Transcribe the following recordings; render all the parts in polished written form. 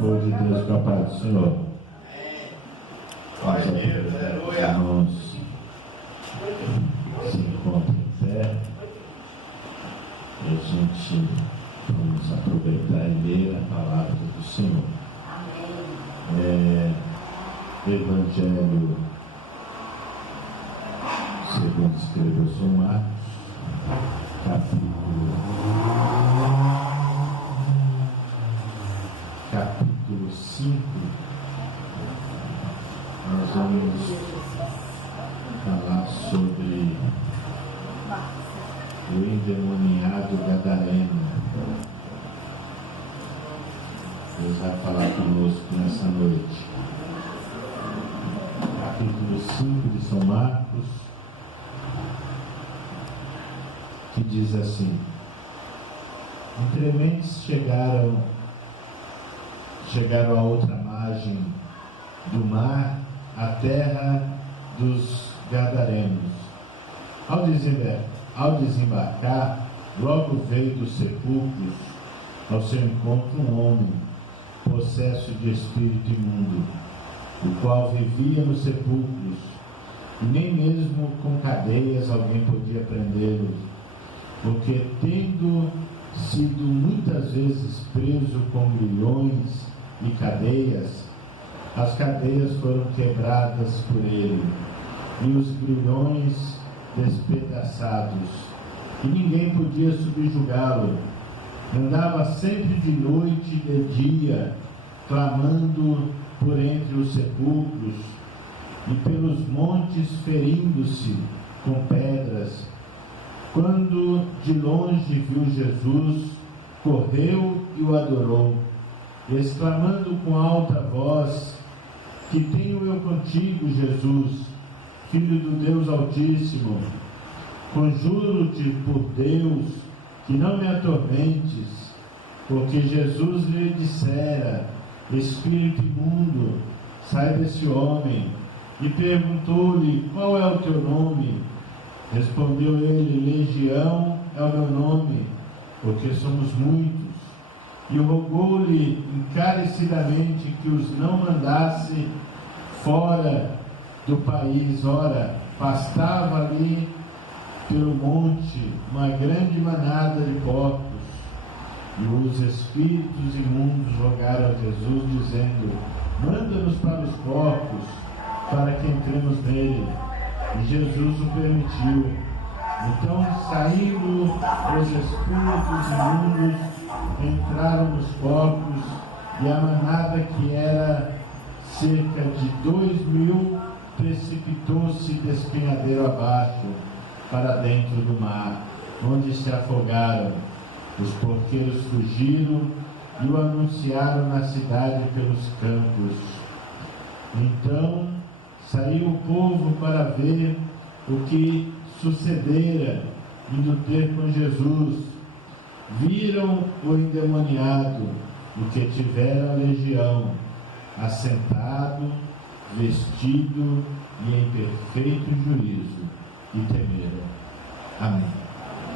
povo de Deus com a paz do Senhor. Glória a Deus, aleluia. Irmãos, se encontram em pé. E a gente vamos aproveitar e ler a palavra do Senhor. O Evangelho segundo escreveu São Marcos, capítulo 5. Nós vamos falar sobre o endemoniado gadareno. Deus vai falar conosco nessa noite. Capítulo 5 de São Marcos, que diz assim: Entrementes chegaram à outra margem do mar, a terra dos Gadarenos. Ao desembarcar, logo veio dos sepulcros ao seu encontro um homem, possesso de espírito imundo, o qual vivia nos sepulcros, e nem mesmo com cadeias alguém podia prendê-lo, porque, tendo sido muitas vezes preso com grilhões e cadeias, as cadeias foram quebradas por ele, e os grilhões despedaçados, e ninguém podia subjugá-lo. Andava sempre de noite e de dia, clamando por entre os sepulcros, e pelos montes ferindo-se com pedras. Quando de longe viu Jesus, correu e o adorou, exclamando com alta voz: Que tenho eu contigo, Jesus, Filho do Deus Altíssimo? Conjuro-te por Deus que não me atormentes. Porque Jesus lhe dissera: Espírito imundo, sai desse homem. E perguntou-lhe: Qual é o teu nome? Respondeu ele: Legião é o meu nome, porque somos muitos. E rogou-lhe encarecidamente que os não mandasse fora do país. Ora, pastava ali pelo monte uma grande manada de porcos. E os espíritos imundos rogaram a Jesus, dizendo: Manda-nos para os porcos, para que entremos nele. E Jesus o permitiu. Então, saindo os espíritos imundos, entraram nos porcos, e a manada, que era cerca de 2.000, precipitou-se despenhadeiro abaixo, para dentro do mar, onde se afogaram. Os porqueiros fugiram e o anunciaram na cidade pelos campos. Então saiu o povo para ver o que sucedera, indo ter com Jesus. Viram o endemoniado, o que tivera a legião, assentado, vestido e em perfeito juízo, e temeram. Amém.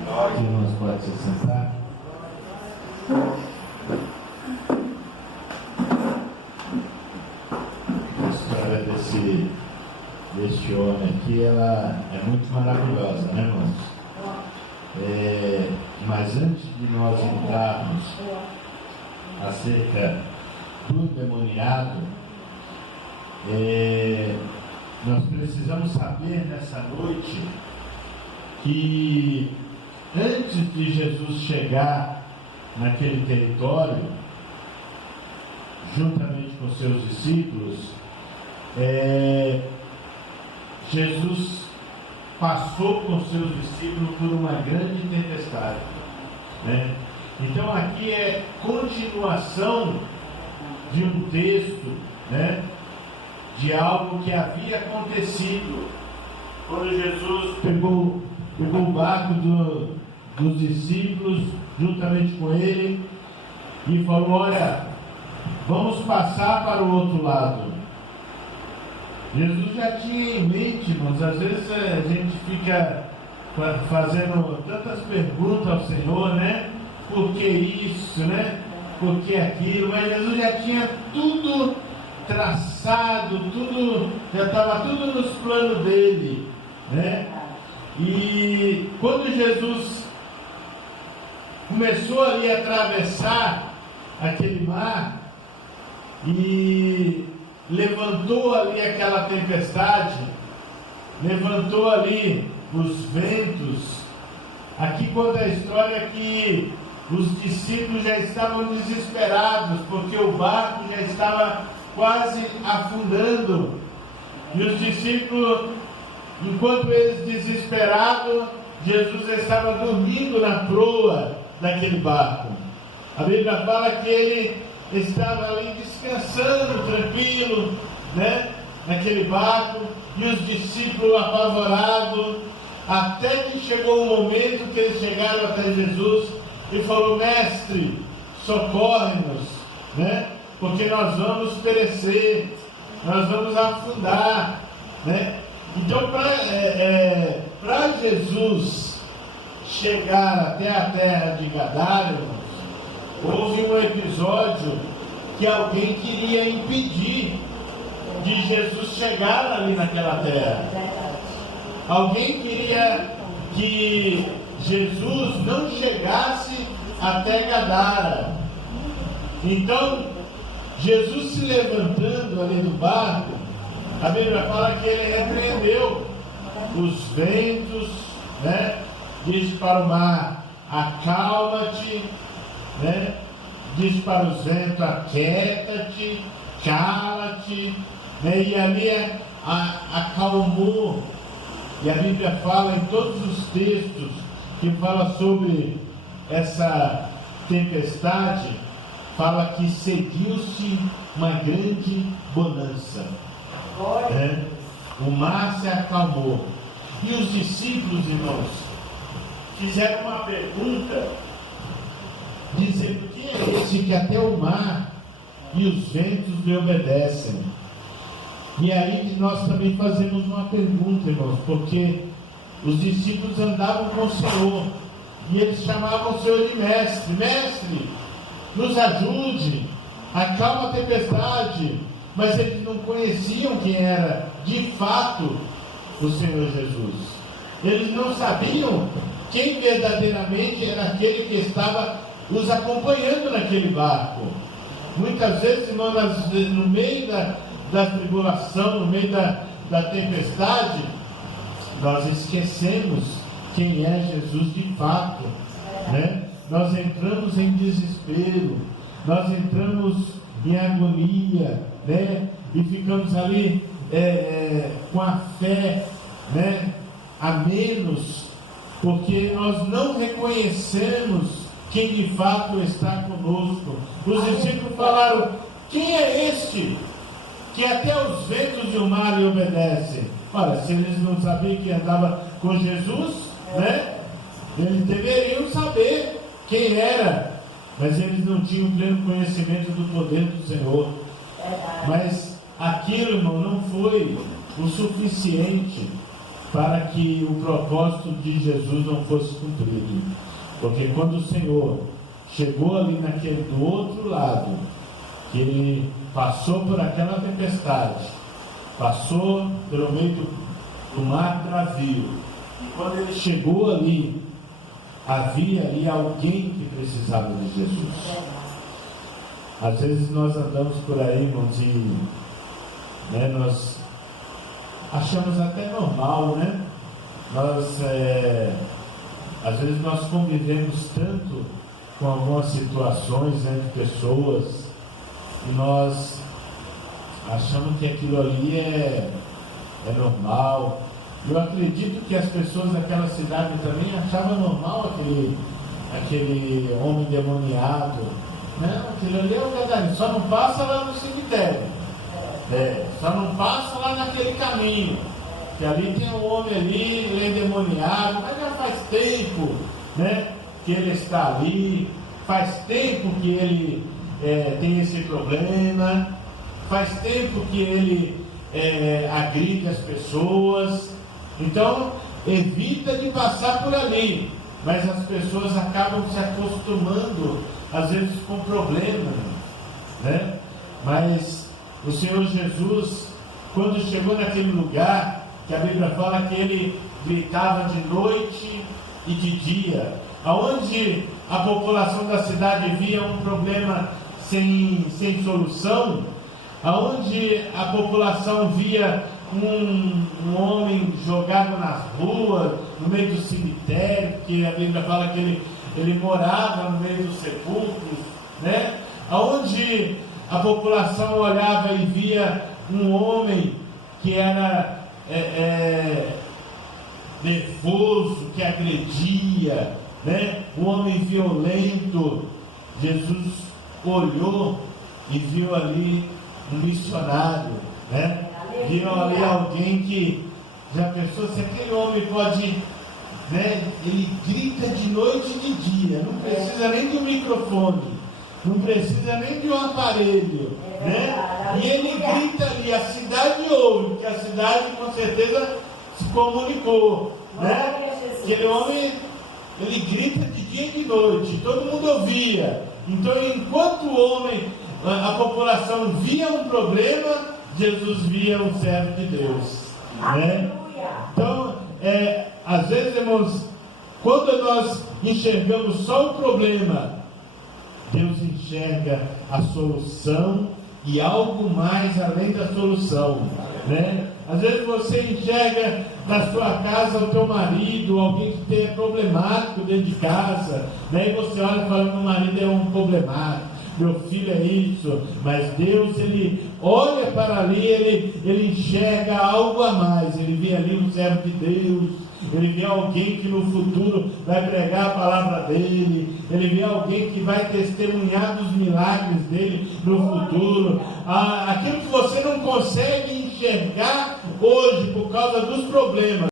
Os irmãos podem se sentar. A história deste homem aqui, ela é muito maravilhosa, né, irmãos? Mas antes de nós entrarmos acerca do endemoniado, nós precisamos saber nessa noite que antes de Jesus chegar naquele território, juntamente com seus discípulos, Jesus passou com seus discípulos por uma grande tempestade, né? Então aqui é continuação de um texto, né, de algo que havia acontecido quando Jesus pegou o barco dos discípulos juntamente com ele e falou: olha, vamos passar para o outro lado. Jesus já tinha em mente, irmãos. Às vezes a gente fica fazendo tantas perguntas ao Senhor, né? Por que isso, né? porque aquilo, mas Jesus já tinha tudo traçado, tudo, já estava tudo nos planos dele, né? E quando Jesus começou ali a atravessar aquele mar e levantou ali aquela tempestade, levantou ali os ventos, aqui conta a história que os discípulos já estavam desesperados, porque o barco já estava quase afundando, e os discípulos, enquanto eles desesperados, Jesus estava dormindo na proa daquele barco. A Bíblia fala que ele estava ali descansando, tranquilo, né, naquele barco, e os discípulos apavorados, até que chegou um momento que eles chegaram até Jesus e falou: mestre, socorre-nos, né, porque nós vamos perecer, nós vamos afundar, né? Então, para Jesus chegar até a terra de Gadara, houve um episódio que alguém queria impedir de Jesus chegar ali naquela terra. Alguém queria que Jesus não chegasse até Gadara. Então, Jesus se levantando ali do barco, a Bíblia fala que ele repreendeu os ventos, né? Diz para o mar: acalma-te, né? Diz para os ventos: aquieta-te, cala-te, né? E ali acalmou. E a Bíblia fala em todos os textos que fala sobre essa tempestade, fala que seguiu-se uma grande bonança, né? O mar se acalmou. E os discípulos, irmãos, fizeram uma pergunta, dizendo: quem é esse que até o mar e os ventos lhe obedecem? E aí nós também fazemos uma pergunta, irmãos, porque os discípulos andavam com o Senhor e eles chamavam o Senhor de mestre. Mestre, nos ajude, acalma a tempestade. Mas eles não conheciam quem era de fato o Senhor Jesus. Eles não sabiam quem verdadeiramente era aquele que estava os acompanhando naquele barco. Muitas vezes, irmão, no meio da tribulação, no meio da tempestade, nós esquecemos quem é Jesus de fato, né? Nós entramos em desespero, nós entramos em agonia, né? E ficamos ali com a fé, né, a menos, porque nós não reconhecemos quem de fato está conosco. Os discípulos falaram: quem é este que até os ventos e o mar lhe obedecem? Olha, se eles não sabiam que andava com Jesus, né, eles deveriam saber quem era, mas eles não tinham pleno conhecimento do poder do Senhor. Mas aquilo, irmão, não foi o suficiente para que o propósito de Jesus não fosse cumprido. Porque quando o Senhor chegou ali do outro lado, que ele passou por aquela tempestade, passou pelo meio do mar bravio, e quando ele chegou ali, havia ali alguém que precisava de Jesus. Às vezes nós andamos por aí, irmãos, e nós achamos até normal, né? Às vezes nós convivemos tanto com algumas situações entre pessoas e nós achamos que aquilo ali é normal. Eu acredito que as pessoas daquela cidade também achavam normal aquele homem demoniado. Não, aquilo ali é o Gadareno, só não passa lá no cemitério, só não passa lá naquele caminho, que ali tem um homem ali, ele é endemoniado, mas já faz tempo, né, que ele está ali, faz tempo que ele tem esse problema, faz tempo que ele agride as pessoas. Então evita de passar por ali, mas as pessoas acabam se acostumando às vezes com problemas, né? Mas o Senhor Jesus, quando chegou naquele lugar, que a Bíblia fala que ele gritava de noite e de dia, aonde a população da cidade via um problema sem solução, aonde a população via um homem jogado nas ruas, no meio do cemitério, que a Bíblia fala que ele morava no meio dos sepulcros, né? Aonde a população olhava e via um homem que era nervoso, que agredia, né? Um homem violento. Jesus olhou e viu ali um missionário, né? Viu ali alguém que já pensou, se aquele homem pode, né? Ele grita de noite e de dia, não precisa nem de um microfone, não precisa nem de um aparelho, né? E ele grita ali, a cidade ouve, porque a cidade com certeza se comunicou, né? Aquele homem, ele grita de dia e de noite, todo mundo ouvia. Então, enquanto o homem, a população via um problema, Jesus via um servo de Deus, né? Então, às vezes, irmãos, quando nós enxergamos só o problema, Deus enxerga a solução e algo mais além da solução, né? Às vezes você enxerga na sua casa o teu marido, alguém que é problemático dentro de casa, né? E você olha e fala, meu marido é um problemático, meu filho é isso, mas Deus, ele olha para ali, ele enxerga algo a mais, ele vê ali um servo de Deus, ele vê alguém que no futuro vai pregar a palavra dele, ele vê alguém que vai testemunhar dos milagres dele no futuro. Aquilo que você não consegue enxergar hoje por causa dos problemas,